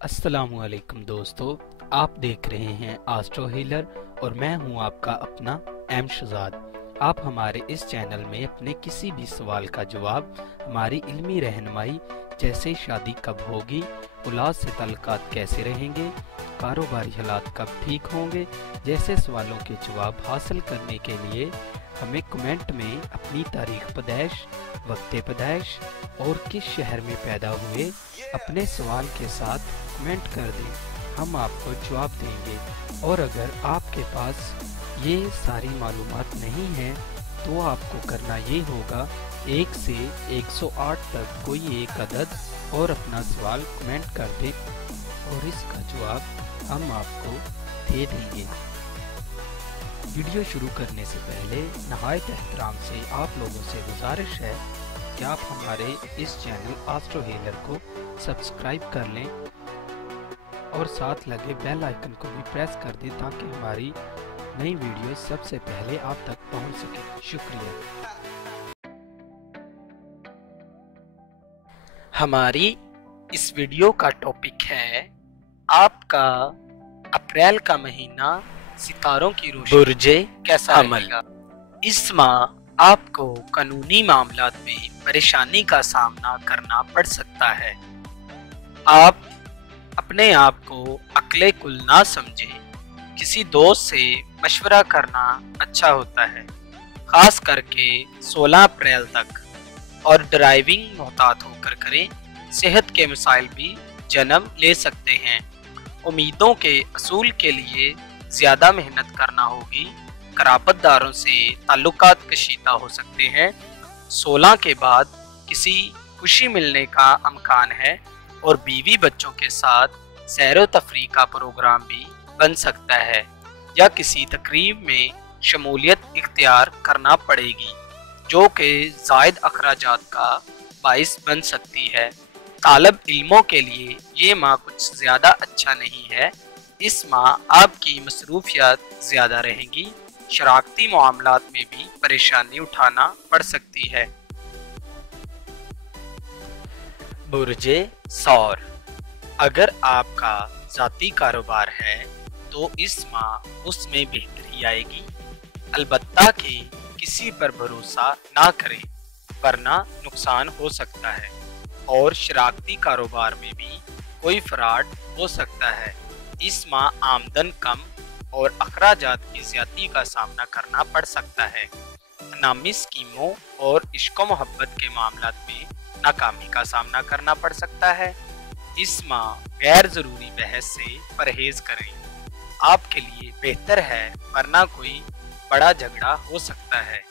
अस्सलामुअलैकुम दोस्तों, आप देख रहे हैं एस्ट्रो हीलर और मैं हूं आपका अपना एम शहजाद। आप हमारे इस चैनल में अपने किसी भी सवाल का जवाब, हमारी इल्मी रहनुमाई जैसे शादी कब होगी, औलाद से ताल्लुकात कैसे रहेंगे, कारोबारी हालात कब ठीक होंगे जैसे सवालों के जवाब हासिल करने के लिए हमें कमेंट में अपनी तारीख पैदाइश, वक्त पैदाइश और किस शहर में पैदा हुए अपने सवाल के साथ कमेंट कर दें। हम आपको जवाब देंगे। और अगर आपके पास ये सारी मालूमात नहीं है तो आपको करना ये होगा 1 से 108 तक कोई एक अदद और अपना सवाल कमेंट कर दें और इसका जवाब हम आपको दे देंगे। वीडियो शुरू करने से पहले नहायत एहतराम से आप लोगों से गुजारिश है कि आप हमारे इस चैनल एस्ट्रो हीलर को सब्सक्राइब कर लें और साथ लगे बेल आइकन को भी प्रेस कर दें ताकि हमारी नई वीडियो सबसे पहले आप तक पहुंच सके। शुक्रिया। हमारी इस वीडियो का टॉपिक है आपका अप्रैल का महीना सितारों की रोशनी बुर्जे कैसा रहेगा। इस माह आपको कानूनी मामलात में परेशानी का सामना करना पड़ सकता है। आप अपने आप को अक्ले कुल ना समझें। किसी दोस्त से मशवरा करना अच्छा होता है, खास करके 16 अप्रैल तक, और ड्राइविंग मोहतात होकर करें। सेहत के मसाइल भी जन्म ले सकते हैं। उम्मीदों के असूल के लिए ज़्यादा मेहनत करना होगी। कराबतदारों से ताल्लुकात कशीदा हो सकते हैं। 16 के बाद किसी खुशी मिलने का अमकान है और बीवी बच्चों के साथ सैर तफरी का प्रोग्राम भी बन सकता है या किसी तकरीब में शमूलियत इख्तियार करना पड़ेगी जो कि ज़ायद अखराजात का बाइस बन सकती है। तालब इल्मों के लिए ये माह कुछ ज़्यादा अच्छा नहीं है। इस माह आपकी मसरूफियत ज़्यादा रहेंगी। शराकती मामलात में भी परेशानी उठाना पड़ सकती है। बुर्जे सौर, अगर आपका ज़ाती कारोबार है तो इस माह उसमें बेहतरी आएगी। अलबत्ता कि किसी पर भरोसा ना करें वरना नुकसान हो सकता है और शराकती कारोबार में भी कोई फ्रॉड हो सकता है। इस माह आमदन कम और अखराजात की ज़्यादती का सामना करना पड़ सकता है। नामी स्कीमों और इश्क मोहब्बत के मामलात में नाकामी का सामना करना पड़ सकता है। इस माह गैर ज़रूरी बहस से परहेज़ करें, आपके लिए बेहतर है, वरना कोई बड़ा झगड़ा हो सकता है।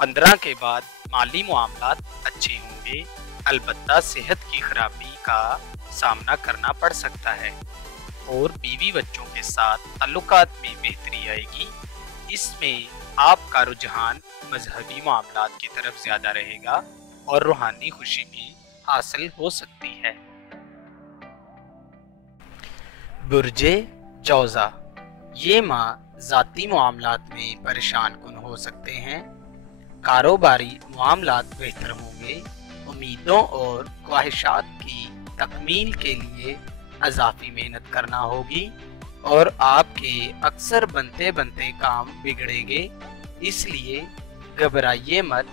15 के बाद माली मामलात अच्छे होंगे, अलबत्ता सेहत की खराबी का सामना करना पड़ सकता है और बीवी बच्चों के साथ ताल्लुकात में बेहतरी आएगी। इसमें आपका रुझान मजहबी मामलात की तरफ ज़्यादा रहेगा और रूहानी खुशी भी हासिल हो सकती है। बुर्जे जौज़ा, ये माह ज़ाती मामलात में परेशान कुन हो सकते हैं। कारोबारी मामलात बेहतर होंगे। उम्मीदों और ख्वाहिशात की तकमील के लिए अज़ाफ़ी मेहनत करना होगी और आपके अक्सर बनते बनते काम बिगड़ेंगे, इसलिए घबराइए मत।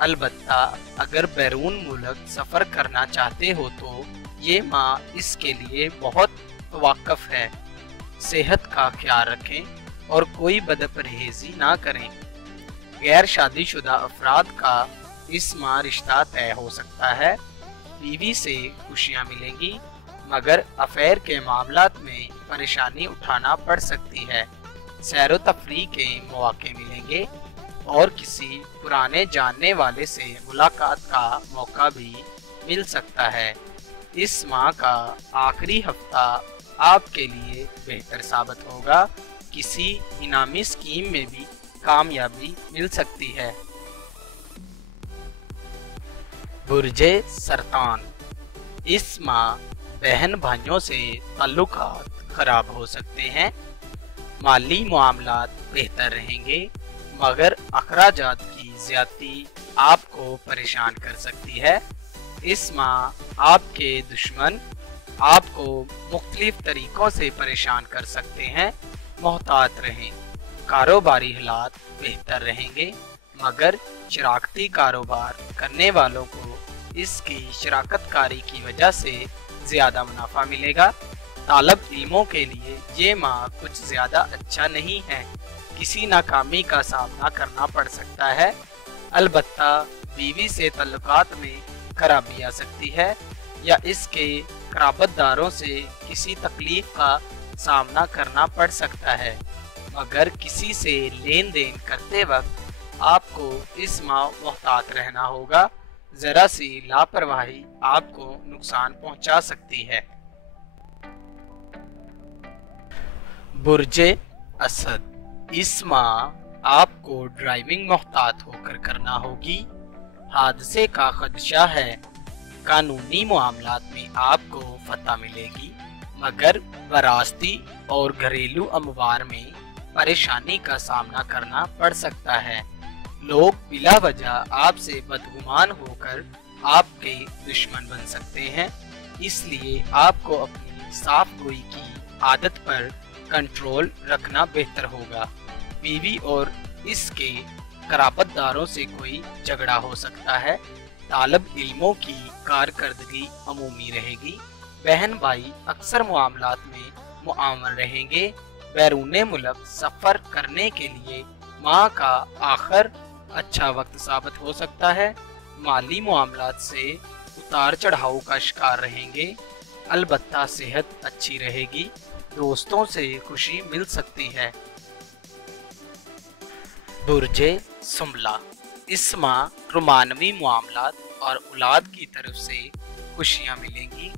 अलबत्ता अगर बैरून मुल्क सफ़र करना चाहते हो तो ये माह इसके लिए बहुत वाक़फ़ है। सेहत का ख्याल रखें और कोई बदपरहेज़ी ना करें। गैर शादीशुदा अफराद का इस माह रिश्ता तय हो सकता है। बीवी से खुशियाँ मिलेंगी मगर अफेयर के मामलात में परेशानी उठाना पड़ सकती है। सैर तफरी के मौके मिलेंगे और किसी पुराने जानने वाले से मुलाकात का मौका भी मिल सकता है। इस माह का आखिरी हफ्ता आपके लिए बेहतर साबित होगा। किसी इनामी स्कीम में भी कामयाबी मिल सकती है। बुर्जे सरतान, इस माह बहन भाइयों से ताल्लुकात खराब हो सकते हैं। माली मामलात बेहतर रहेंगे मगर अखराजात की ज़्यादती आपको परेशान कर सकती है। इस माह आपके दुश्मन आपको मुख्तलिफ तरीकों से परेशान कर सकते हैं। मोहतात रहें। कारोबारी हालात बेहतर रहेंगे, मगर शराकती कारोबार करने वालों को इसकी शराकतकारी की वजह से ज़्यादा मुनाफा मिलेगा। तालब इल्मों के लिए ये माह कुछ ज़्यादा अच्छा नहीं है। किसी नाकामी का सामना करना पड़ सकता है। अलबत्ता बीवी से ताल्लुकात में खराबी आ सकती है या इसके क़राबतदारों से किसी तकलीफ का सामना करना पड़ सकता है, मगर किसी से लेन देन करते वक्त आपको इस माह मोहतात रहना होगा। ज़रा सी लापरवाही आपको नुकसान पहुंचा सकती है। बुर्जे असद, इस माह आपको ड्राइविंग मोहतात होकर करना होगी। हादसे का खदशा है। कानूनी मामलात में आपको फतह मिलेगी, मगर वरासती और घरेलू अमवार में परेशानी का सामना करना पड़ सकता है। लोग बिला वजह आपसे बदगुमान होकर आपके दुश्मन बन सकते हैं, इसलिए आपको अपनी साफ गोई की आदत पर कंट्रोल रखना बेहतर होगा। बीवी और इसके क़राबतदारों से कोई झगड़ा हो सकता है। तालब इल्मों की कारकर्दगी अमूमी रहेगी। बहन भाई अक्सर मामलात में मुआवन रहेंगे। बैरून मुल्क सफ़र करने के लिए माह का आखिर अच्छा वक्त साबित हो सकता है। माली मामलात से उतार चढ़ाव का शिकार रहेंगे। अलबत्ता सेहत अच्छी रहेगी। दोस्तों से खुशी मिल सकती है। बुर्जे सुमला, इस माह रोमानवी मामलात और औलाद की तरफ से खुशियां मिलेंगी।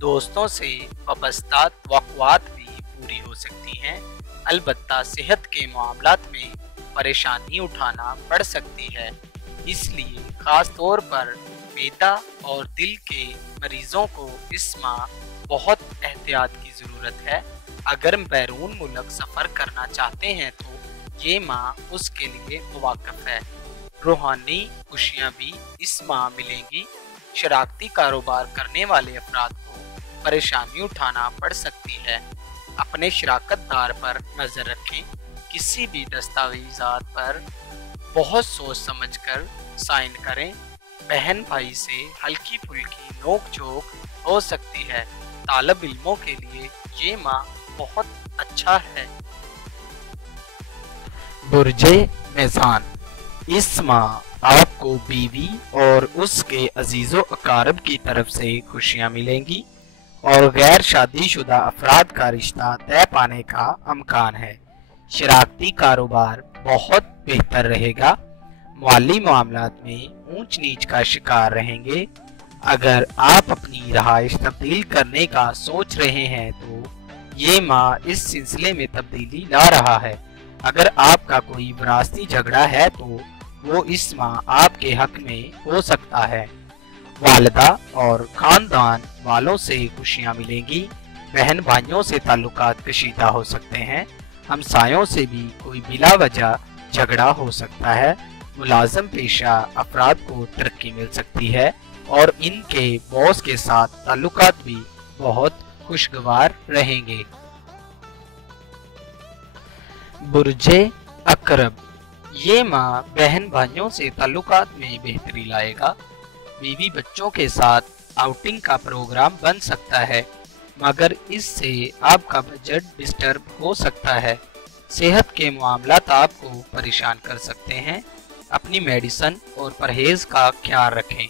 दोस्तों से वाबस्ता तवक्कुआत भी पूरी हो सकती हैं। अलबत्ता सेहत के मामलात में परेशानी उठाना पड़ सकती है, इसलिए ख़ास तौर पर मैदा और दिल के मरीजों को इस माह बहुत एहतियात की ज़रूरत है। अगर बैरून मुल्क सफ़र करना चाहते हैं तो ये माह उसके लिए मुवाक़िफ़ है। रूहानी खुशियाँ भी इस माह मिलेंगी। शराकती कारोबार करने वाले अफराद को परेशानी उठाना पड़ सकती है। अपने शराकतदार पर नज़र रखें। किसी भी दस्तावेज़ात पर बहुत सोच समझकर साइन करें। बहन भाई से हल्की फुल्की नोक झोंक हो सकती है। तालब इल्मों के लिए ये माह बहुत अच्छा है। बुर्जे मेज़ान, इस माह आपको बीवी और उसके अजीज़ो अकारब की तरफ से खुशियाँ मिलेंगी और गैर शादीशुदा अफराद का रिश्ता तय पाने का अमकान है। शराकती कारोबार बहुत बेहतर रहेगा। माली मामलात में ऊंच नीच का शिकार रहेंगे। अगर आप अपनी रहाइश तब्दील करने का सोच रहे हैं तो ये माह इस सिलसिले में तब्दीली ला रहा है। अगर आपका कोई विरासती झगड़ा है तो वो इस माह आपके हक में हो सकता है। वालिदा और खानदान वालों से खुशियाँ मिलेंगी। बहन भाइयों से ताल्लुकात कशीदा हो सकते हैं। हमसायों से भी कोई बिला वजह झगड़ा हो सकता है। मुलाजम पेशा अफराद को तरक्की मिल सकती है और इनके बॉस के साथ ताल्लुकात भी बहुत खुशगवार रहेंगे। बुर्जे अकरब, ये माह बहन भाइयों से ताल्लुकात में बेहतरी लाएगा। बीवी बच्चों के साथ आउटिंग का प्रोग्राम बन सकता है, मगर इससे आपका बजट डिस्टर्ब हो सकता है। सेहत के मामलात आपको परेशान कर सकते हैं। अपनी मेडिसिन और परहेज का ख्याल रखें।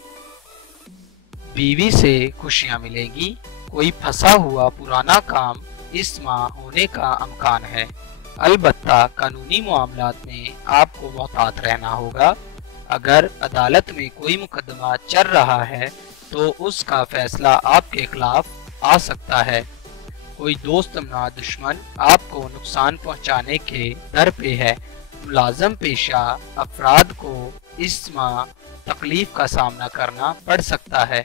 बीवी से खुशियां मिलेगी। कोई फंसा हुआ पुराना काम इस माह होने का अमकान है। अलबत्ता कानूनी मामलात में आपको मोहतात रहना होगा। अगर अदालत में कोई मुकदमा चल रहा है तो उसका फैसला आपके खिलाफ आ सकता है। कोई दोस्त ना दुश्मन आपको नुकसान पहुंचाने के डर पे है। मुलाजम पेशा अफराद को इस माह तकलीफ का सामना करना पड़ सकता है।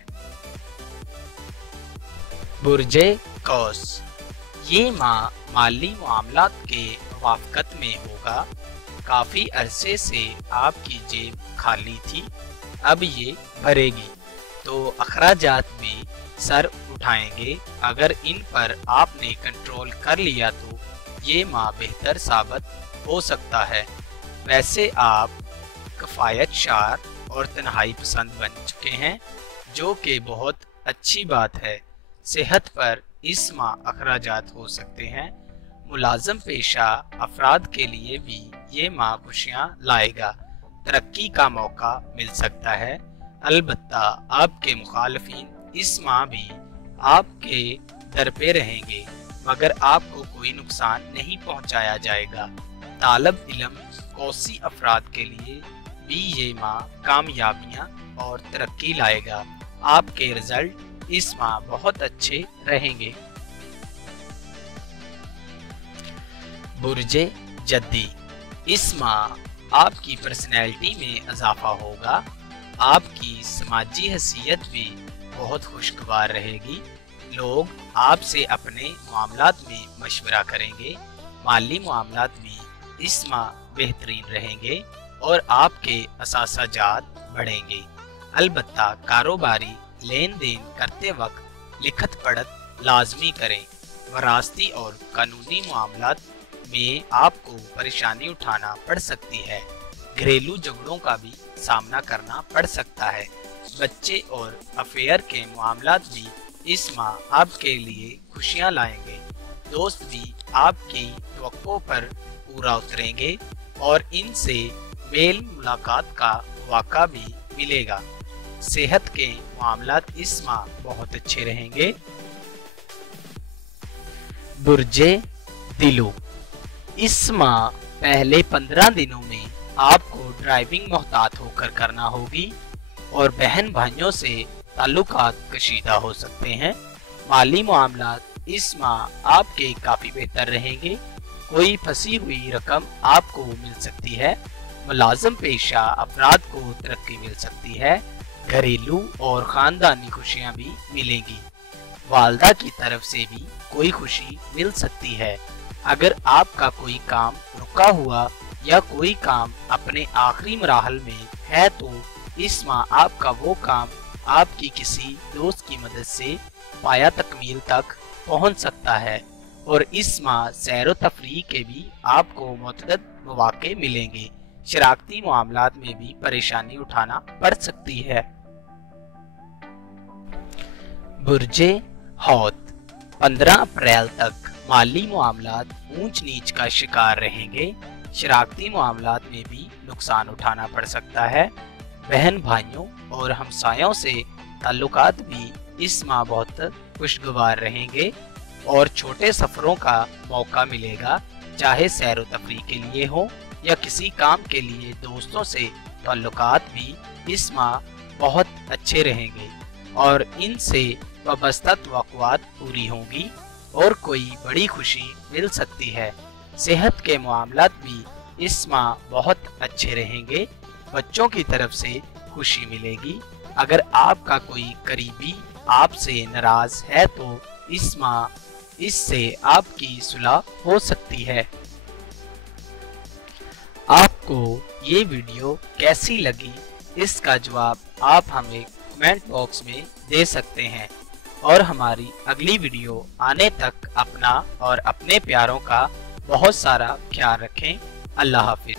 बुर्जे कौस, ये माह माली मामलात के मुवाफ़क़त में होगा। काफ़ी अरसे से आपकी जेब खाली थी, अब ये भरेगी तो अखराजात में सर उठाएंगे। अगर इन पर आपने कंट्रोल कर लिया तो ये माह बेहतर साबित हो सकता है। वैसे आप कफायत शार और तन्हाई पसंद बन चुके हैं, जो कि बहुत अच्छी बात है। सेहत पर इस माह अखराजात हो सकते हैं। मुलाजम पेशा अफराद के लिए भी ये माह खुशियाँ लाएगा। तरक्की का मौका मिल सकता है। अलबत्ता आपके मुखालफिन इस माह भी आपके दर पे रहेंगे, मगर आपको कोई नुकसान नहीं पहुंचाया जाएगा। तालब इल्म कौसी अफराद के लिए भी ये माह कामयाबियां और तरक्की लाएगा। आपके रिजल्ट इस माह बहुत अच्छे रहेंगे। बुर्जे जद्दी, इस माह आपकी पर्सनैलिटी में इजाफा होगा। आपकी समाजी हैसियत भी बहुत खुशगवार रहेगी। लोग आपसे अपने मामलात में मशवरा करेंगे। माली मामलात भी इस माह बेहतरीन रहेंगे और आपके असासाजात बढ़ेंगे। अलबत्ता कारोबारी लेन देन करते वक्त लिखत पढ़त लाजमी करें। वरासती और कानूनी मामलात में आपको परेशानी उठाना पड़ सकती है। घरेलू झगड़ों का भी सामना करना पड़ सकता है। बच्चे और अफेयर के मामलात भी इस माह आपके लिए खुशियां लाएंगे। दोस्त भी आपकी तवक्को पर पूरा उतरेंगे और इनसे मेल मुलाकात का मौका भी मिलेगा। सेहत के मामलात इस माह बहुत अच्छे रहेंगे। बुर्जे दिलो, इस माह पहले 15 दिनों में आपको ड्राइविंग मोहतात होकर करना होगी और बहन भाइयों से ताल्लुकात कशीदा हो सकते हैं। माली मामलात इस माह आपके काफी बेहतर रहेंगे। कोई फंसी हुई रकम आपको मिल सकती है। मुलाजम पेशा अफराद को तरक्की मिल सकती है। घरेलू और खानदानी खुशियां भी मिलेंगी। वालदा की तरफ से भी कोई खुशी मिल सकती है। अगर आपका कोई काम रुका हुआ या कोई काम अपने आखिरी मराहल में है तो इस माह आपका वो काम आपकी किसी दोस्त की मदद से पाया तकमील तक पहुंच सकता है। और इस माह सैर व तफरीह के भी आपको मुतअद्दिद मौके मिलेंगे। शराकती मामलात में भी परेशानी उठाना पड़ सकती है। बुर्जे हौत, 15 अप्रैल तक माली मामलात ऊंच नीच का शिकार रहेंगे। शराकती मामलात में भी नुकसान उठाना पड़ सकता है। बहन भाइयों और हमसायों से ताल्लुकात भी इस माह बहुत खुशगवार रहेंगे और छोटे सफरों का मौका मिलेगा, चाहे सैर व तफरीह के लिए हो या किसी काम के लिए। दोस्तों से ताल्लुकात भी इस माह बहुत अच्छे रहेंगे और इनसे वाबस्ता तवक्कुआत पूरी होंगी और कोई बड़ी खुशी मिल सकती है। सेहत के मामलात भी इस माह बहुत अच्छे रहेंगे। बच्चों की तरफ से खुशी मिलेगी। अगर आपका कोई करीबी आपसे नाराज है तो इस माह इससे आपकी सुलह हो सकती है। आपको ये वीडियो कैसी लगी, इसका जवाब आप हमें कमेंट बॉक्स में दे सकते हैं। और हमारी अगली वीडियो आने तक अपना और अपने प्यारों का बहुत सारा ख्याल रखें। अल्लाह हाफिज।